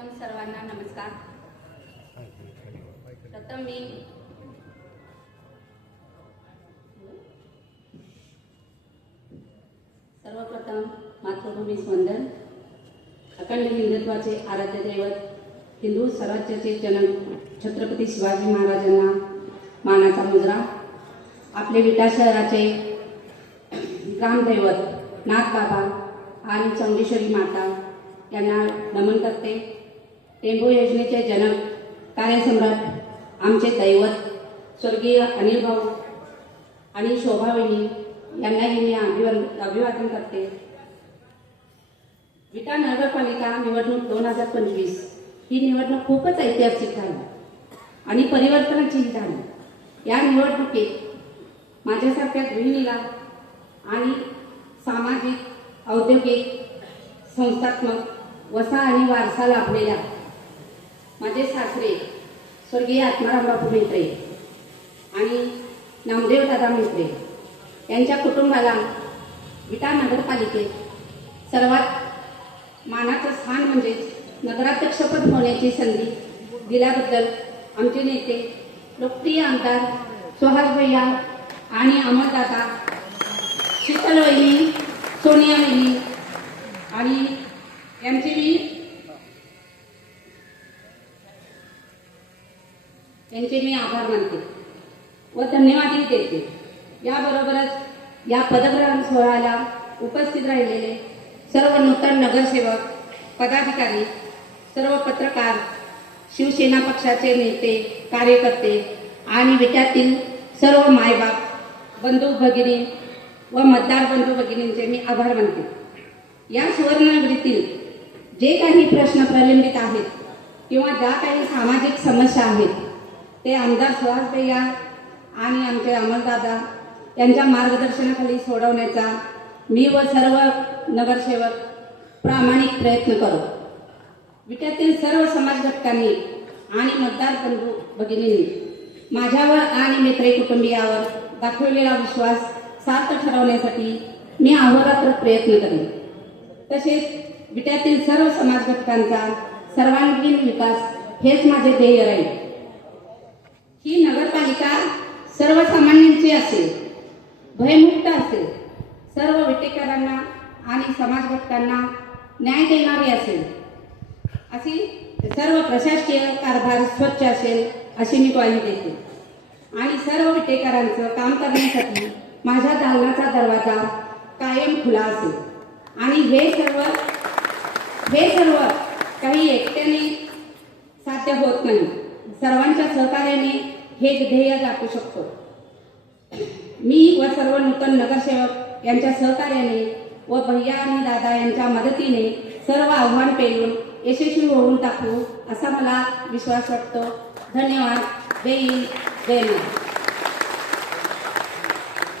प्रथम सर्वांना नमस्कार। प्रथम मी सर्वप्रथम मातृभूमीस वंदन। अखंड हिंदुत्वाचे आराध्य दैवत हिंदू स्वराज्याचे जनक छत्रपती शिवाजी महाराजांना मानाचा मुजरा। आपले विटा शहराचे ग्रामदैवत नाथबाबा आणि चौंडेश्वरी माता यांना नमन करते। टेंबू योजनेचे जनक कार्यसम्राट आमचे दैवत स्वर्गीय अनिल भाऊ आणि शोभावहिनी यांनाही मी अभिवादन करते। विटा नगरपालिका निवडणूक 2025 ही निवडणूक खूपच ऐतिहासिक झाली आणि परिवर्तनाची झाली। या निवडणुकीत माझ्यासारख्या गृहिणीला आणि सामाजिक औद्योगिक संस्थात्मक वसा आणि वारसा लाभलेल्या माझे सासरे स्वर्गीय आत्माराम बापू मेत्रे आणि नामदेव दादा मेत्रे यांच्या कुटुंबाला विटा नगरपालिकेत सर्वात मानाचं स्थान म्हणजे नगराध्यक्षपद होण्याची संधी दिल्याबद्दल आमचे नेते लोकप्रिय आमदार सुहास भैया आणि अमरदादा, शीतल वहिनी, सोनिया वहिनी आणि यांचे मी आभार मानते व धन्यवादही देते। याबरोबरच या पदग्रहण सोहळ्याला उपस्थित राहिलेले सर्व नूतन नगरसेवक, पदाधिकारी, सर्व पत्रकार, शिवसेना पक्षाचे नेते, कार्यकर्ते आणि विट्यातील सर्व मायबाप, बंधू भगिनी व मतदार बंधू भगिनींचे मी आभार मानते। या सुवर्णनगरीतील जे काही प्रश्न प्रलंबित आहेत किंवा ज्या काही सामाजिक समस्या आहेत ते आमदार सुहास भैया आणि आमचे अमरदादा यांच्या मार्गदर्शनाखाली सोडवण्याचा मी व सर्व नगरसेवक प्रामाणिक प्रयत्न करू। विट्यातील सर्व समाज घटकांनी आणि मतदार बंधू भगिनींनी माझ्यावर आणि मेत्रे कुटुंबियावर दाखवलेला विश्वास सार्थ ठरवण्यासाठी मी अहोरात्र प्रयत्न करेन। तसेच विट्यातील सर्व समाज घटकांचा सर्वांगीण विकास हेच माझे ध्येय राहील। ही नगरपालिका सर्वसामान्यांची असेल, भयमुक्त असेल, सर्व विटेकरांना आणि समाज घटकांना न्याय देणारी असेल, अशी सर्व प्रशासकीय कारभार स्वच्छ असेल अशी मी ग्वाही देते आणि सर्व विटेकरांचं काम करण्यासाठी माझ्या दालनाचा दरवाजा कायम खुला असेल आणि हे सर्व काही एकट्याने साध्य होत नाही। सर्वांच्या सहकार्याने हे ध्येय गाठू शकतो। मी व सर्व नूतन नगरसेवक यांच्या सहकार्याने व भैया आणि दादा यांच्या मदतीने सर्व आव्हान पेलून यशस्वी होऊन टाकू असा मला विश्वास वाटतो। धन्यवाद। जय हिंद, जय महाराष्ट्र।